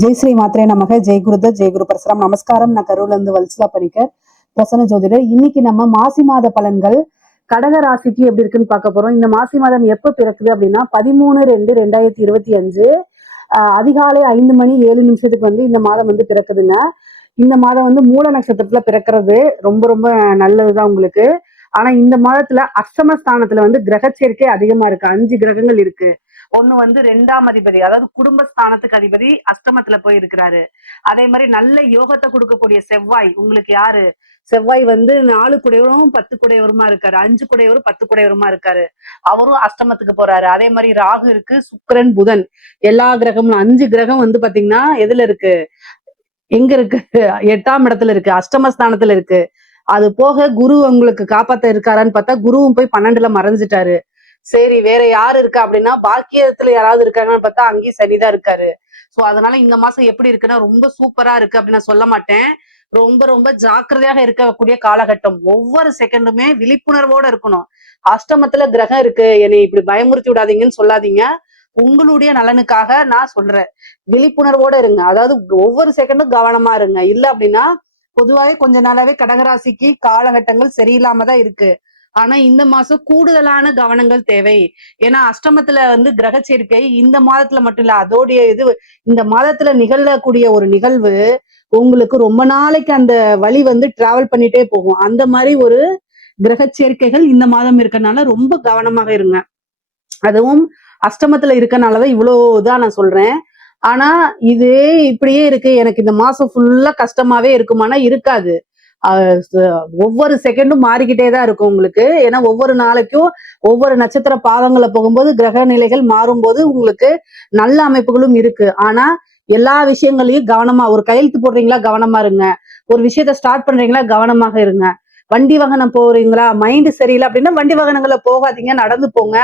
ஜெய் ஸ்ரீ மாத்திரை நமக ஜெய் குருதத் ஜெய் குரு பரசுராம். நமஸ்காரம். நான் கரூர்ல இருந்து வல்சலா பணிக்கர், பிரசன்ன ஜோதிடர். இன்னைக்கு நம்ம மாசி மாத பலன்கள் கடக ராசிக்கு எப்படி இருக்குன்னு பார்க்க போறோம். இந்த மாசி மாதம் எப்ப பிறக்குது அப்படின்னா 13/2/2025 அதிகாலை 5:07 வந்து இந்த மாதம் வந்து பிறக்குதுங்க. இந்த மாதம் வந்து மூல நட்சத்திரத்துல பிறக்கிறது ரொம்ப ரொம்ப நல்லதுதான் உங்களுக்கு. ஆனா இந்த மாதத்துல அஷ்டமஸ்தானத்துல வந்து கிரக சேர்க்கை அதிகமா இருக்கு. 5 கிரகங்கள் இருக்கு. ஒண்ணு வந்து 2ஆம் அதிபதி, அதாவது குடும்பஸ்தானத்துக்கு அதிபதி அஷ்டமத்துல போய் இருக்கிறாரு. அதே மாதிரி நல்ல யோகத்தை கொடுக்கக்கூடிய செவ்வாய், உங்களுக்கு யாரு செவ்வாய் வந்து 4 குடையவரும் 10 குடையவருமா இருக்காரு. 5 குடையவரும் 10 குடையவருமா இருக்காரு. அவரும் அஷ்டமத்துக்கு போறாரு. அதே மாதிரி ராகு இருக்கு, சுக்கிரன், புதன், எல்லா கிரகமும் 5 கிரகம் வந்து பாத்தீங்கன்னா எதுல இருக்கு, எங்க இருக்கு, 8ஆம் இடத்துல இருக்கு, அஷ்டமஸ்தானத்துல இருக்கு. அது போக குரு உங்களுக்கு காப்பாத்த இருக்காரான்னு பார்த்தா குருவும் போய் 12ல மறைஞ்சிட்டாரு. சரி, வேற யாரு இருக்கா அப்படின்னா பாக்கியத்துல யாராவது இருக்காங்கன்னு பார்த்தா அங்கேயும் சனிதான் இருக்காரு. சோ அதனால இந்த மாசம் எப்படி இருக்குன்னா ரொம்ப சூப்பரா இருக்கு அப்படின்னு நான் சொல்ல மாட்டேன். ரொம்ப ரொம்ப ஜாக்கிரதையாக இருக்கக்கூடிய காலகட்டம். ஒவ்வொரு செகண்டுமே விழிப்புணர்வோட இருக்கணும். அஷ்டமத்துல கிரகம் இருக்கு, என்னை இப்படி பயமுறுத்தி விடாதீங்கன்னு சொல்லாதீங்க. உங்களுடைய நலனுக்காக நான் சொல்றேன். விழிப்புணர்வோட இருங்க. அதாவது ஒவ்வொரு செகண்டும் கவனமா இருங்க. இல்ல அப்படின்னா பொதுவாகவே கொஞ்ச நாளாவே கடகராசிக்கு காலகட்டங்கள் சரியில்லாம தான் இருக்கு. ஆனா இந்த மாசம் கூடுதலான கவனங்கள் தேவை. ஏன்னா அஷ்டமத்துல வந்து கிரக சேர்க்கை இந்த மாதத்துல மட்டும் இல்ல, அதோடைய இந்த மாதத்துல நிகழக்கூடிய ஒரு நிகழ்வு உங்களுக்கு ரொம்ப நாளைக்கு அந்த வழி வந்து டிராவல் பண்ணிட்டே போகும். அந்த மாதிரி ஒரு கிரக சேர்க்கைகள் இந்த மாதம் இருக்கனால ரொம்ப கவனமாக இருங்க. அதுவும் அஷ்டமத்துல இருக்கனாலதான் இவ்வளவுதான் நான் சொல்றேன். ஆனா இதே இப்படியே இருக்கு, எனக்கு இந்த மாசம் ஃபுல்லா கஷ்டமாவே இருக்குமானா இருக்காது. ஒவ்வொரு செகண்டும் மாறிக்கிட்டேதான் இருக்கும் உங்களுக்கு. ஏன்னா ஒவ்வொரு நாளைக்கும் ஒவ்வொரு நட்சத்திர பாதங்களை போகும்போது கிரக நிலைகள் மாறும்போது உங்களுக்கு நல்ல அமைப்புகளும் இருக்கு. ஆனா எல்லா விஷயங்களையும் கவனமா, ஒரு கையெழுத்து போடுறீங்களா கவனமா இருங்க. ஒரு விஷயத்த ஸ்டார்ட் பண்றீங்களா கவனமாக இருங்க. வண்டி வாகனம் போறீங்களா, மைண்ட் சரியில்லை அப்படின்னா வண்டி வாகனங்களை போகாதீங்க, நடந்து போங்க.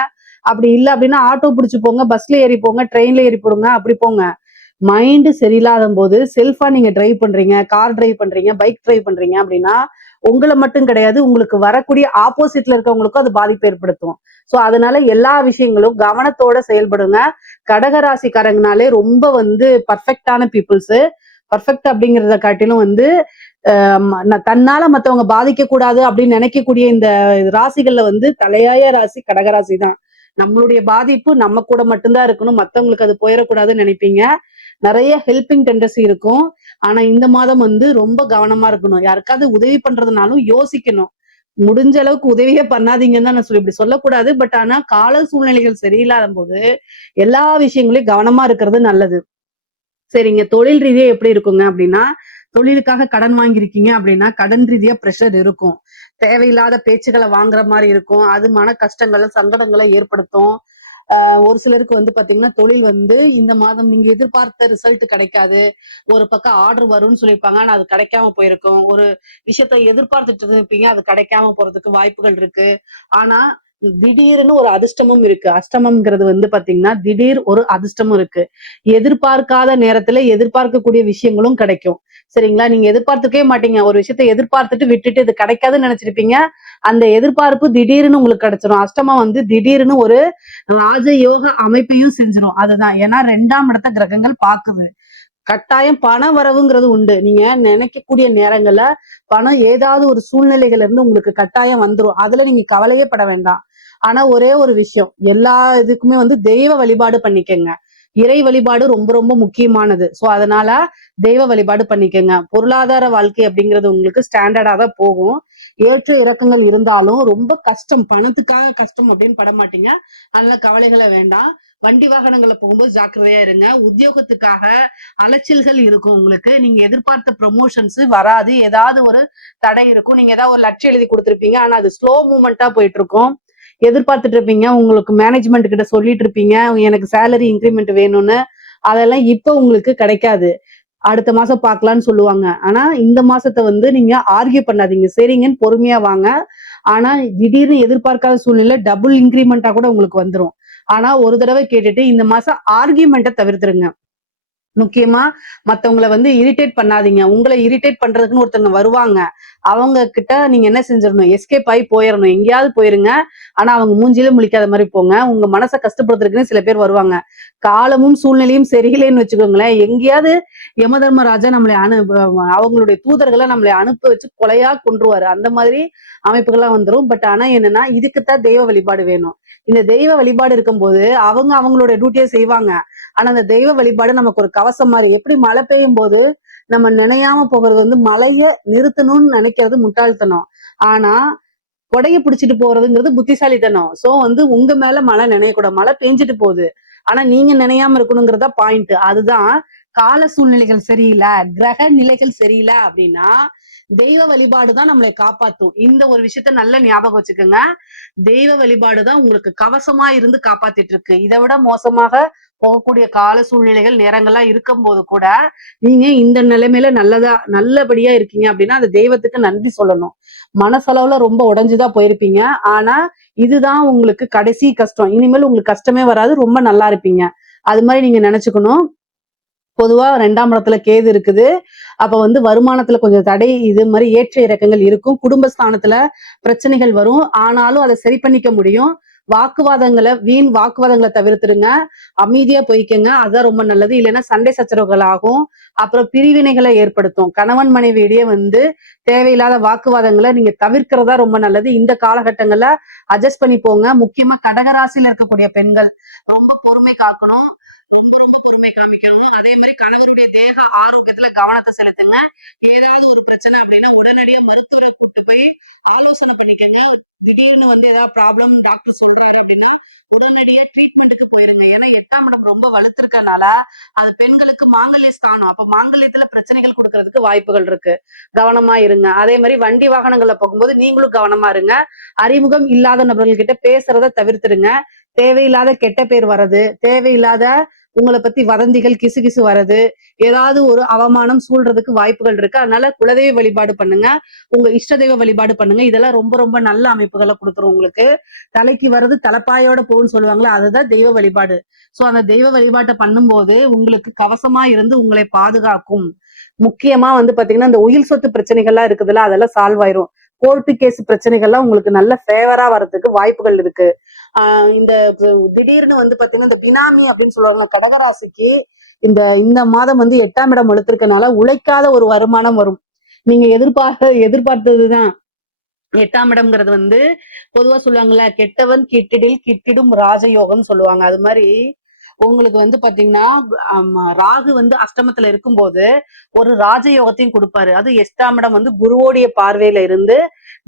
அப்படி இல்லை அப்படின்னா ஆட்டோ பிடிச்சு போங்க, பஸ்ல ஏறி போங்க, ட்ரெயின்ல ஏறி போடுங்க, அப்படி போங்க. மைண்டு சரியில்லாத போது செல்ஃபா நீங்க டிரைவ் பண்றீங்க, கார் டிரைவ் பண்றீங்க, பைக் டிரைவ் பண்றீங்க அப்படின்னா உங்களை மட்டும் கிடையாது, உங்களுக்கு வரக்கூடிய ஆப்போசிட்ல இருக்கவங்களுக்கும் அது பாதிப்பு ஏற்படுத்தும். சோ அதனால எல்லா விஷயங்களும் கவனத்தோட செயல்படுங்க. கடகராசிக்காரங்கனாலே ரொம்ப வந்து பர்ஃபெக்டான பீப்புள்ஸ். பர்ஃபெக்ட் அப்படிங்கிறத காட்டிலும் வந்து தன்னால மத்தவங்க பாதிக்க கூடாது அப்படின்னு நினைக்கக்கூடிய இந்த ராசிகள்ல வந்து தலையாய ராசி கடகராசி தான். நம்மளுடைய பாதிப்பு நம்ம கூட மட்டும்தான் இருக்கணும், மத்தவங்களுக்கு அது போயிடக்கூடாதுன்னு நினைப்பீங்க. நிறைய ஹெல்பிங் டெண்டன்சி இருக்கும். ஆனா இந்த மாதம் வந்து ரொம்ப கவனமா இருக்கணும். யாருக்காவது உதவி பண்றதுனாலும் யோசிக்கணும். முடிஞ்ச அளவுக்கு உதவியே பண்ணாதீங்கன்னு தான் நான் இப்படி சொல்லக்கூடாது. பட் ஆனா கால சூழ்நிலைகள் சரியில்லாத போது எல்லா விஷயங்களையும் கவனமா இருக்கிறது நல்லது. சரிங்க, தொழில் ரீதியா எப்படி இருக்குங்க அப்படின்னா, தொழிலுக்காக கடன் வாங்கியிருக்கீங்க அப்படின்னா கடன் ரீதியா பிரஷர் இருக்கும். தேவையில்லாத பேச்சுகளை வாங்குற மாதிரி இருக்கும். அது மன கஷ்டங்களை சங்கடங்களை ஏற்படுத்தும். ஒரு சிலருக்கு வந்து பாத்தீங்கன்னா தொழில் வந்து இந்த மாதம் நீங்க எதிர்பார்த்த ரிசல்ட் கிடைக்காது. ஒரு பக்கம் ஆர்டர் வரும்னு சொல்லியிருப்பாங்க, ஆனா அது கிடைக்காம போயிருக்கும். ஒரு விஷயத்த எதிர்பார்த்துட்டு இருப்பீங்க, அது கிடைக்காம போறதுக்கு வாய்ப்புகள் இருக்கு. ஆனா திடீர்னு ஒரு அதிர்ஷ்டமும் இருக்கு. அஷ்டமம்ங்கிறது வந்து பாத்தீங்கன்னா திடீர் ஒரு அதிர்ஷ்டமும் இருக்கு. எதிர்பார்க்காத நேரத்துல எதிர்பார்க்கக்கூடிய விஷயங்களும் கிடைக்கும். சரிங்களா, நீங்க எதிர்பார்த்துக்கவே மாட்டீங்க. ஒரு விஷயத்த எதிர்பார்த்துட்டு விட்டுட்டு இது கிடைக்காதுன்னு நினைச்சிருப்பீங்க. அந்த எதிர்பார்ப்பு திடீர்னு உங்களுக்கு கிடைச்சிரும். அஷ்டமம் வந்து திடீர்னு ஒரு ராஜயோக அமைப்பையும் செஞ்சிரும். அதுதான், ஏன்னா 2ஆம் இடத்த கிரகங்கள் பாக்குது. கட்டாயம் பண வரவுங்கிறது உண்டு. நீங்க நினைக்கக்கூடிய நேரங்கள்ல பணம் ஏதாவது ஒரு சூழ்நிலைகள்ல இருந்து உங்களுக்கு கட்டாயம் வந்துரும். அதுல நீங்க கவலையே பட வேண்டாம். ஆனா ஒரே ஒரு விஷயம், எல்லா இதுக்குமே வந்து தெய்வ வழிபாடு பண்ணிக்கங்க. இறை வழிபாடு ரொம்ப ரொம்ப முக்கியமானது. சோ அதனால தெய்வ வழிபாடு பண்ணிக்கங்க. பொருளாதார வாழ்க்கை அப்படிங்கிறது உங்களுக்கு ஸ்டாண்டர்டா தான் போகும். ஏற்ற இறக்கங்கள் இருந்தாலும் ரொம்ப கஷ்டம், பணத்துக்காக கஷ்டம் அப்படின்னு பட மாட்டீங்க. அதனால கவலைகளை வேண்டாம். வண்டி வாகனங்களை போகும்போது ஜாக்கிரதையா இருங்க. உத்தியோகத்துக்காக அலைச்சல்கள் இருக்கும் உங்களுக்கு. நீங்க எதிர்பார்த்த ப்ரமோஷன்ஸ் வராது. ஏதாவது ஒரு தடை இருக்கும். நீங்க ஏதாவது ஒரு லட்சம் எழுதி கொடுத்துருப்பீங்க, ஆனா அது ஸ்லோ மூவ்மெண்டா போயிட்டு இருக்கும். எதிர்பார்த்துட்டு இருப்பீங்க, உங்களுக்கு மேனேஜ்மெண்ட் கிட்ட சொல்லிட்டு இருப்பீங்க எனக்கு சேலரி இன்க்ரிமெண்ட் வேணும்னு. அதெல்லாம் இப்ப உங்களுக்கு கிடைக்காது. அடுத்த மாசம் பார்க்கலாம்னு சொல்லுவாங்க. ஆனா இந்த மாசத்தை வந்து நீங்க ஆர்கியூ பண்ணாதீங்க, சரிங்கன்னு பொறுமையா வாங்க. ஆனா திடீர்னு எதிர்பார்க்காத சூழ்நிலை டபுள் இன்க்ரிமெண்டா கூட உங்களுக்கு வந்துரும். ஆனா ஒரு தடவை கேட்டுட்டு இந்த மாசம் ஆர்கியூமெண்ட்டை தவிர்த்துருங்க. முக்கியமா மத்தவங்கள வந்து இரிட்டேட் பண்ணாதீங்க. உங்களை இரிட்டேட் பண்றதுக்குன்னு ஒருத்தவங்க வருவாங்க. அவங்க கிட்ட நீங்க என்ன செஞ்சிரணும், எஸ்கேப் ஆயி போயிரணும். எங்கேயாவது போயிருங்க. ஆனா அவங்க மூஞ்சிலே முழிக்காத மாரி போங்க. உங்க மனச கஷ்டப்படுத்துறதுக்குன்னு சில பேர் வருவாங்க. காலமும் சூழ்நிலையும் சரியில்லைன்னு வச்சுக்கோங்களேன், எங்கேயாவது யமதர்மராஜா நம்மளை அவங்களுடைய தூதர்கள நம்மளை அனுப்ப வச்சு கொலையா கொன்றுவாரு. அந்த மாதிரி அமைப்புகள்லாம் வந்துரும். பட் ஆனா என்னன்னா, இதுக்குத்தான் தெய்வ வழிபாடு வேணும். இந்த தெய்வ வழிபாடு இருக்கும்போது அவங்க அவங்களுடைய டியூட்டியை செய்வாங்க. ஆனா அந்த தெய்வ வழிபாடு நமக்கு ஒரு கவசம் மாதிரி. எப்படி மழை பெய்யும் போது நம்ம நினையாம போகிறது வந்து மழைய நிறுத்தணும்னு நினைக்கிறது முட்டாள்தனம். ஆனா கொடைய பிடிச்சிட்டு போறதுங்கிறது புத்திசாலித்தனம். சோ வந்து உங்க மேல மழை நினையக்கூடாது. மழை பெஞ்சிட்டு போகுது. ஆனா நீங்க நினையாம இருக்கணுங்கிறதா பாயிண்ட். அதுதான் கால சூழ்நிலைகள் சரியில்லை, கிரக நிலைகள் சரியில்லை அப்படின்னா தெய்வ வழிபாடுதான் நம்மளை காப்பாத்தும். இந்த ஒரு விஷயத்த நல்ல ஞாபகம் வச்சுக்கோங்க. தெய்வ வழிபாடுதான் உங்களுக்கு கவசமா இருந்து காப்பாத்திட்டு இருக்கு. இதை விட மோசமாக போகக்கூடிய கால சூழ்நிலைகள் நேரங்கள்லாம் இருக்கும் போது கூட நீங்க இந்த நிலைமையில நல்லபடியா இருக்கீங்க அப்படின்னா அந்த தெய்வத்துக்கு நன்றி சொல்லணும். மனசளவுல ரொம்ப உடைஞ்சுதான் போயிருப்பீங்க. ஆனா இதுதான் உங்களுக்கு கடைசி கஷ்டம். இனிமேல் உங்களுக்கு கஷ்டமே வராது. ரொம்ப நல்லா இருப்பீங்க. அது மாதிரி நீங்க நினைச்சுக்கணும். பொதுவா 2ஆம் இடத்துல கேது இருக்குது. அப்ப வந்து வருமானத்துல கொஞ்சம் தடை, இது மாதிரி ஏற்ற இறக்கங்கள் இருக்கும். குடும்பஸ்தானத்துல பிரச்சனைகள் வரும். ஆனாலும் அதை சரி பண்ணிக்க முடியும். வீண் வாக்குவாதங்களை தவிர்த்துருங்க. அமைதியா போய்க்கங்க. அதுதான் ரொம்ப நல்லது. இல்லைன்னா சண்டை சச்சரவுகள் ஆகும். அப்புறம் பிரிவினைகளை ஏற்படுத்தும். கணவன் மனைவியிடையே வந்து தேவையில்லாத வாக்குவாதங்களை நீங்க தவிர்க்கிறதா ரொம்ப நல்லது. இந்த காலகட்டங்கள்ல அட்ஜஸ்ட் பண்ணி போங்க. முக்கியமா கடகராசியில இருக்கக்கூடிய பெண்கள் ரொம்ப பொறுமை காக்கணும். ரொம்ப ரொம்ப பொறுமை காமிக்கணும். அதே மாதிரி கணவருடைய தேக ஆரோக்கியத்துல கவனத்தை செலுத்துங்க. ஏதாவது ஒரு பிரச்சனை அப்படின்னா உடனடியா மருத்துவரை கூட்டு போய் ஆலோசனை பண்ணிக்கங்க. திடீர்னு வந்து ஏதாவது ப்ராப்ளம் டாக்டர் சொல்றாரு அப்படின்னா உடனடியா ட்ரீட்மெண்ட்டுக்கு போயிருங்க. ஏன்னா 8ஆம் இடம் ரொம்ப வலுத்திருக்கனால அது பெண்களுக்கு மாங்கல்ய ஸ்தானம். அப்ப மாங்கல்யத்துல பிரச்சனைகள் கொடுக்கறதுக்கு வாய்ப்புகள் இருக்கு. கவனமா இருங்க. அதே மாதிரி வண்டி வாகனங்கள்ல போகும்போது நீங்களும் கவனமா இருங்க. அறிமுகம் இல்லாத நபர்கள் கிட்ட பேசுறத தவிர்த்துடுங்க. தேவையில்லாத கெட்ட பேர் வர்றது, தேவையில்லாத உங்களை பத்தி வதந்திகள் கிசு வர்றது, ஏதாவது ஒரு அவமானம் சூழ்றதுக்கு வாய்ப்புகள் இருக்கு. அதனால குலதெய்வ வழிபாடு பண்ணுங்க. உங்க இஷ்ட தெய்வ வழிபாடு பண்ணுங்க. இதெல்லாம் ரொம்ப ரொம்ப நல்ல அமைப்புகளை கொடுத்துரும் உங்களுக்கு. தலைக்கு வர்றது தலைப்பாயோட போகும்னு சொல்லுவாங்களா, அதுதான் தெய்வ வழிபாடு. சோ அந்த தெய்வ வழிபாட்டை பண்ணும்போது உங்களுக்கு கவசமா இருந்து உங்களை பாதுகாக்கும். முக்கியமா வந்து பாத்தீங்கன்னா இந்த உயிர் சொத்து பிரச்சனைகள்லாம் இருக்குதுல்ல, அதெல்லாம் சால்வ் ஆயிரும். கோர்ட்டு கேஸ் பிரச்சனைகள்லாம் உங்களுக்கு நல்ல ஃபேவரா வர்றதுக்கு வாய்ப்புகள் இருக்கு. இந்த திடீர்னு வந்து பாத்தீங்கன்னா இந்த பினாமி அப்படின்னு சொல்லுவாங்க கடகராசிக்கு இந்த இந்த மாதம் வந்து 8ஆம் இடம் வலுத்திருக்கனால உழைக்காத ஒரு வருமானம் வரும். நீங்க எதிர்பார்த்ததுதான். 8ஆம் இடம்ங்கிறது வந்து பொதுவா சொல்லுவாங்கல்ல, கெட்டவன் கிட்டிடில் கிட்டிடும் ராஜயோகம் சொல்லுவாங்க. அது மாதிரி உங்களுக்கு வந்து பாத்தீங்கன்னா ராகு வந்து அஷ்டமத்துல இருக்கும்போது ஒரு ராஜயோகத்தையும் கொடுப்பாரு. அது 8ஆம் இடம் வந்து குருவோடைய பார்வையில இருந்து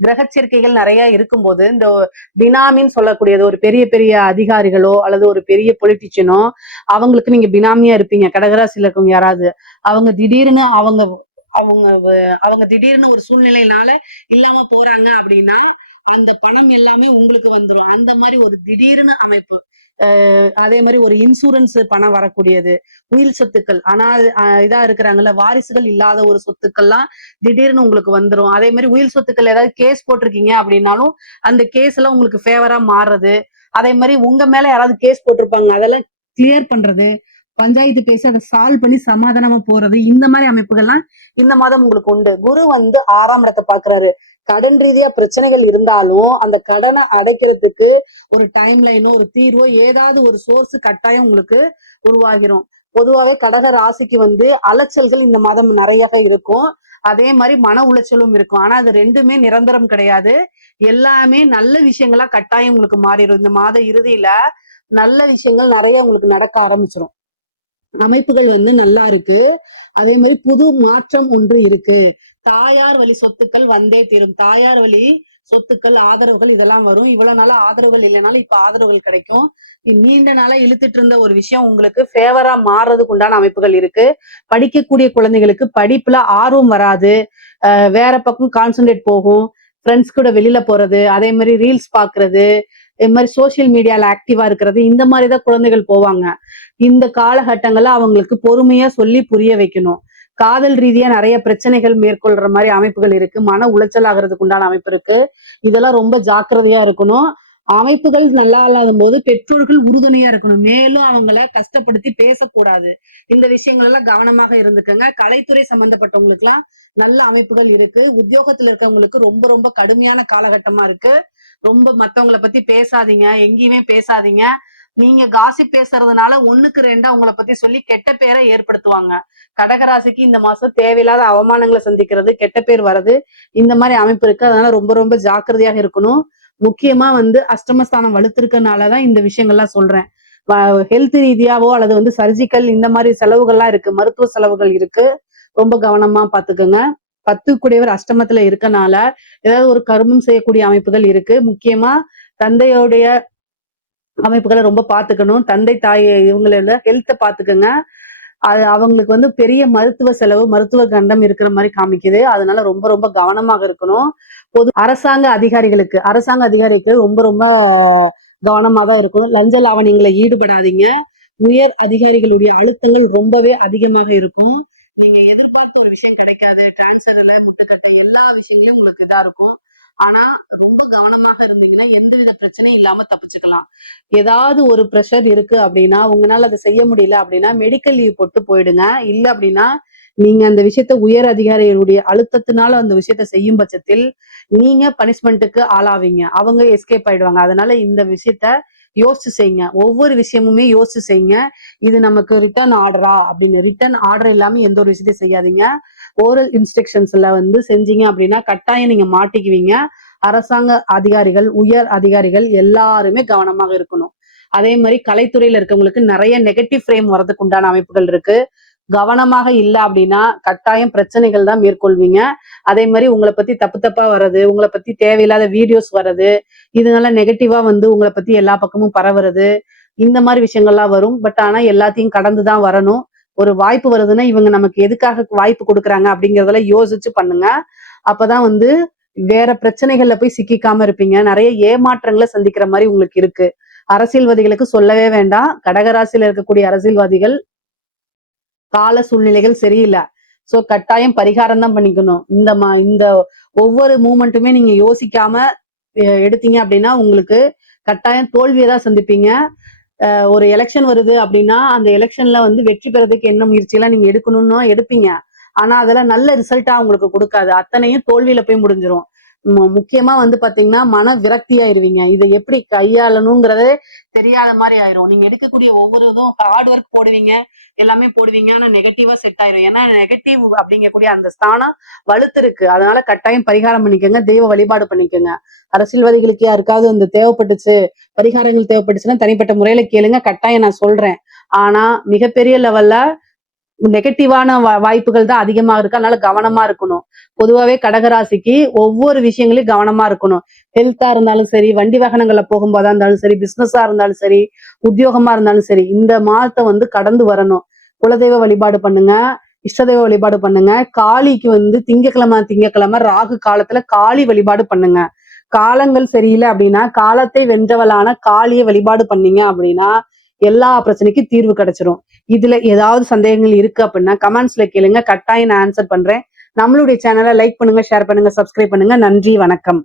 கிரக சேர்க்கைகள் நிறைய இருக்கும்போது இந்த பினாமின்னு சொல்லக்கூடியது ஒரு பெரிய பெரிய அதிகாரிகளோ அல்லது ஒரு பெரிய பொலிட்டிஷியனோ அவங்களுக்கு நீங்க பினாமியா இருப்பீங்க. கடகராசியில இருக்கவங்க யாராவது அவங்க திடீர்னு அவங்க அவங்க அவங்க திடீர்னு ஒரு சூழ்நிலையினால இல்லாம போறாங்க அப்படின்னா அந்த பணம் எல்லாமே உங்களுக்கு வந்துடும். அந்த மாதிரி ஒரு திடீர்னு அமைப்பு. அதே மாதிரி ஒரு இன்சூரன்ஸ் பணம் வரக்கூடியது, உயிர் சொத்துக்கள். ஆனா இதா இருக்கிறாங்கல்ல, வாரிசுகள் இல்லாத ஒரு சொத்துக்கள்லாம் திடீர்னு உங்களுக்கு வந்துரும். அதே மாதிரி உயிர் சொத்துக்கள் ஏதாவது கேஸ் போட்டிருக்கீங்க அப்படின்னாலும் அந்த கேஸ் எல்லாம் உங்களுக்கு ஃபேவரா மாறுறது. அதே மாதிரி உங்க மேல யாராவது கேஸ் போட்டிருப்பாங்க, அதெல்லாம் கிளியர் பண்றது, பஞ்சாயத்து பேசி அதை சால்வ் பண்ணி சமாதானமா போறது. இந்த மாதிரி அமைப்புகள்லாம் இந்த மாதம் உங்களுக்கு உண்டு. குரு வந்து 6ஆம் இடத்தை பாக்குறாரு. கடன் ரீதியா பிரச்சனைகள் இருந்தாலும் அந்த கடனை அடைக்கிறதுக்கு ஒரு டைம் லைனோ ஒரு தீர்வோ ஏதாவது ஒரு சோர்ஸ் கட்டாயம் உங்களுக்கு உருவாகிரும். பொதுவாகவே கடக ராசிக்கு வந்து அலைச்சல்கள் இந்த மாதம் நிறைய இருக்கும். அதே மாதிரி மன உளைச்சலும் இருக்கும். ஆனா அது ரெண்டுமே நிரந்தரம் கிடையாது. எல்லாமே நல்ல விஷயங்களா கட்டாயம் உங்களுக்கு மாறிடும். இந்த மாத இறுதியில நல்ல விஷயங்கள் நிறைய உங்களுக்கு நடக்க ஆரம்பிச்சிடும். அமைப்புகள் வந்து நல்லா இருக்கு. அதே மாதிரி புது மாற்றம் ஒன்று இருக்கு. தாயார் வழி சொத்துக்கள் வந்தே தீரும். தாயார் வழி சொத்துக்கள் ஆதரவுகள் இதெல்லாம் வரும். இவ்வளவு நாளா ஆதரவுகள் இல்லைனாலும் இப்ப ஆதரவுகள் கிடைக்கும். நீண்ட நாளா இழுத்துட்டு இருந்த ஒரு விஷயம் உங்களுக்கு ஃபேவரா மாறுறதுக்கு உண்டான அமைப்புகள் இருக்கு. படிக்கக்கூடிய குழந்தைகளுக்கு படிப்புல ஆர்வம் வராது. வேற பக்கம் கான்சென்ட்ரேட் போகும். ஃப்ரெண்ட்ஸ் கூட வெளியில போறது, அதே மாதிரி ரீல்ஸ் பாக்குறது, இது மாதிரி சோசியல் மீடியால ஆக்டிவா இருக்கிறது, இந்த மாதிரிதான் குழந்தைகள் போவாங்க. இந்த காலகட்டங்கள்ல அவங்களுக்கு பொறுமையா சொல்லி புரிய வைக்கணும். காதல் ரீதியா நிறைய பிரச்சனைகள் மேற்கொள்ற மாதிரி அமைப்புகள் இருக்கு. மன உளைச்சல் ஆகிறதுக்கு உண்டான அமைப்பு இருக்கு. இதெல்லாம் ரொம்ப ஜாக்கிரதையா இருக்கணும். அமைப்புகள் நல்லா இல்லாத போது பெற்றோர்கள் உறுதுணையா இருக்கணும். மேலும் அவங்கள கஷ்டப்படுத்தி பேசக்கூடாது. இந்த விஷயங்கள் எல்லாம் கவனமாக இருந்துக்கங்க. கலைத்துறை சம்பந்தப்பட்டவங்களுக்கு எல்லாம் நல்ல அமைப்புகள் இருக்கு. உத்தியோகத்துல இருக்கவங்களுக்கு ரொம்ப ரொம்ப கடுமையான காலகட்டமா இருக்கு. ரொம்ப மத்தவங்களை பத்தி பேசாதீங்க, எங்கேயுமே பேசாதீங்க. நீங்க காசிப் பேசுறதுனால ஒண்ணுக்கு ரெண்டா உங்களை பத்தி சொல்லி கெட்ட பேரை ஏற்படுத்துவாங்க. கடகராசிக்கு இந்த மாசம் தேவையில்லாத அவமானங்களை சந்திக்கிறது, கெட்ட பேர் வர்றது, இந்த மாதிரி அமைப்பு இருக்கு. அதனால ரொம்ப ரொம்ப ஜாக்கிரதையாக இருக்கணும். முக்கியமா அஷ்டமஸ்தானம் வலுத்திருக்கனாலதான் இந்த விஷயங்கள்லாம் சொல்றேன். ஹெல்த் ரீதியாவோ அல்லது சர்ஜிக்கல் இந்த மாதிரி செலவுகள்லாம் இருக்கு, மருத்துவ செலவுகள் இருக்கு. ரொம்ப கவனமா பாத்துக்கோங்க. 10 கூடியவர் அஷ்டமத்துல இருக்கனால ஏதாவது ஒரு கர்மம் செய்யக்கூடிய அமைப்புகள் இருக்கு. முக்கியமா தந்தையோடைய அமைப்புகளை ரொம்ப பாத்துக்கணும். தந்தை தாய் இவங்களோட ஹெல்த்த பாத்துக்கோங்க. அவங்களுக்கு பெரிய மருத்துவ செலவு, மருத்துவ கண்டம் இருக்கிற மாதிரி காமிக்குது. அதனால ரொம்ப ரொம்ப கவனமாக இருக்கணும். அரசாங்க அதிகாரிகளுக்கு ரொம்ப ரொம்ப கவனமா தான் இருக்கணும். லஞ்ச லாவணியங்களை ஈடுபடாதீங்க. உயர் அதிகாரிகளுடைய அழுத்தங்கள் ரொம்பவே அதிகமாக இருக்கும். நீங்க எதிர்பார்த்த ஒரு விஷயம் கிடைக்காது. கேன்சர்ல முட்டுக்கட்டை எல்லா விஷயங்களையும் உங்களுக்கு இதா இருக்கும். ஆனா ரொம்ப கவனமாக இருந்தீங்கன்னா எந்தவித பிரச்சனையும் இல்லாம தப்பிச்சுக்கலாம். ஏதாவது ஒரு ப்ரெஷர் இருக்கு அப்படின்னா, உங்களால அதை செய்ய முடியல அப்படின்னா மெடிக்கல் லீவ் போட்டு போயிடுங்க. இல்ல அப்படின்னா நீங்க அந்த விஷயத்த உயர் அதிகாரிகளுடைய அழுத்தத்தினால அந்த விஷயத்த செய்யும் பட்சத்தில் நீங்க பனிஷ்மெண்ட்டுக்கு ஆளாவீங்க. அவங்க எஸ்கேப் ஆயிடுவாங்க. அதனால இந்த விஷயத்த யோசிச்சு செய்யுங்க. ஒவ்வொரு விஷயமுமே யோசிச்சு செய்யுங்க. இது நமக்கு ரிட்டர்ன் ஆர்டரா அப்படின்னு ரிட்டர்ன் ஆர்டர் இல்லாம எந்த ஒரு விஷயத்தையும் செய்யாதீங்க. ஓரல் இன்ஸ்ட்ரக்ஷன்ஸ்ல செஞ்சீங்க அப்படின்னா கட்டாயம் நீங்க மாட்டிக்குவீங்க. அரசாங்க அதிகாரிகள், உயர் அதிகாரிகள் எல்லாருமே கவனமாக இருக்கணும். அதே மாதிரி கலைத்துறையில இருக்கவங்களுக்கு நிறைய நெகட்டிவ் ஃப்ரேம் வரதுக்கு உண்டான அமைப்புகள் இருக்கு. கவனமாக இல்ல அப்படின்னா கட்டாயம் பிரச்சனைகள் தான் மேற்கொள்வீங்க. அதே மாதிரி உங்களை பத்தி தப்பா வர்றது, உங்களை பத்தி தேவையில்லாத வீடியோஸ் வர்றது, இதனால நெகட்டிவா உங்களை பத்தி எல்லா பக்கமும் பரவுறது, இந்த மாதிரி விஷயங்கள்லாம் வரும். பட் ஆனா எல்லாத்தையும் கடந்துதான் வரணும். ஒரு வாய்ப்பு வருதுன்னா இவங்க நமக்கு எதுக்காக வாய்ப்பு கொடுக்குறாங்க அப்படிங்கறதெல்லாம் யோசிச்சு பண்ணுங்க. அப்பதான் வேற பிரச்சனைகள்ல போய் சிக்கிக்காம இருப்பீங்க. நிறைய ஏமாற்றங்களை சந்திக்கிற மாதிரி உங்களுக்கு இருக்கு. அரசியல்வாதிகளுக்கு சொல்லவே வேண்டாம். கடகராசியில இருக்கக்கூடிய அரசியல்வாதிகள் கால சூழ்நிலைகள் சரியில்லை. சோ கட்டாயம் பரிகாரம் தான் பண்ணிக்கணும். இந்த ஒவ்வொரு மூமெண்ட்டுமே நீங்க யோசிக்காம எடுத்தீங்க அப்படின்னா உங்களுக்கு கட்டாயம் தோல்வியை தான் சந்திப்பீங்க. ஒரு எலெக்ஷன் வருது அப்படின்னா அந்த எலெக்ஷன்ல வெற்றி பெறதுக்கு என்ன முயற்சி எல்லாம் நீங்க எடுக்கணும்னு எடுப்பீங்க. ஆனா அதெல்லாம் நல்ல ரிசல்ட்டா உங்களுக்கு கொடுக்காது. அத்தனையும் தோல்வியில போய் முடிஞ்சிரும். முக்கியமா பாத்தீங்கன்னா மன விரக்தி ஆயிருவீங்க. இதை எப்படி கையாளணுங்கிறதே தெரியாத மாதிரி ஆயிரும். நீங்க எடுக்கக்கூடிய ஒவ்வொரு இதுவும் ஹார்ட் ஒர்க் போடுவீங்க, எல்லாமே போடுவீங்க. ஆனா நெகட்டிவா செட் ஆயிரும். ஏன்னா நெகட்டிவ் அப்படிங்கக்கூடிய அந்த ஸ்தானம் வலுத்து இருக்கு. அதனால கட்டாயம் பரிகாரம் பண்ணிக்கோங்க. தெய்வ வழிபாடு பண்ணிக்கோங்க. அரசியல்வாதிகளுக்கு யாருக்காவது தேவைப்பட்டுச்சு, பரிகாரங்கள் தேவைப்பட்டுச்சுன்னா தனிப்பட்ட முறையில கேளுங்க. கட்டாயம் நான் சொல்றேன். ஆனா மிகப்பெரிய லெவல்ல நெகட்டிவான வாய்ப்புகள் தான் அதிகமா இருக்கு. அதனால கவனமா இருக்கணும். பொதுவாவே கடகராசிக்கு ஒவ்வொரு விஷயங்களையும் கவனமா இருக்கணும். ஹெல்த்தா இருந்தாலும் சரி, வண்டி வாகனங்கள்ல போகும்போதா இருந்தாலும் சரி, பிசினஸா இருந்தாலும் சரி, உத்தியோகமா இருந்தாலும் சரி, இந்த மாதத்தை கடந்து வரணும். குலதெய்வ வழிபாடு பண்ணுங்க, இஷ்டதெய்வ வழிபாடு பண்ணுங்க. காளிக்கு திங்கக்கிழமை ராகு காலத்துல காளி வழிபாடு பண்ணுங்க. காலங்கள் சரியில்லை அப்படின்னா காலத்தை வென்றவளான காளியை வழிபாடு பண்ணீங்க அப்படின்னா எல்லா பிரச்சனைக்கும் தீர்வு கிடைச்சிரும். இதுல ஏதாவது சந்தேகங்கள் இருக்கு அப்படின்னா கமெண்ட்ஸ்ல கேளுங்க. கட்டாயம் நான் ஆன்சர் பண்றேன். நம்மளுடைய சேனலை லைக் பண்ணுங்க, ஷேர் பண்ணுங்க, சப்ஸ்கிரைப் பண்ணுங்க. நன்றி, வணக்கம்.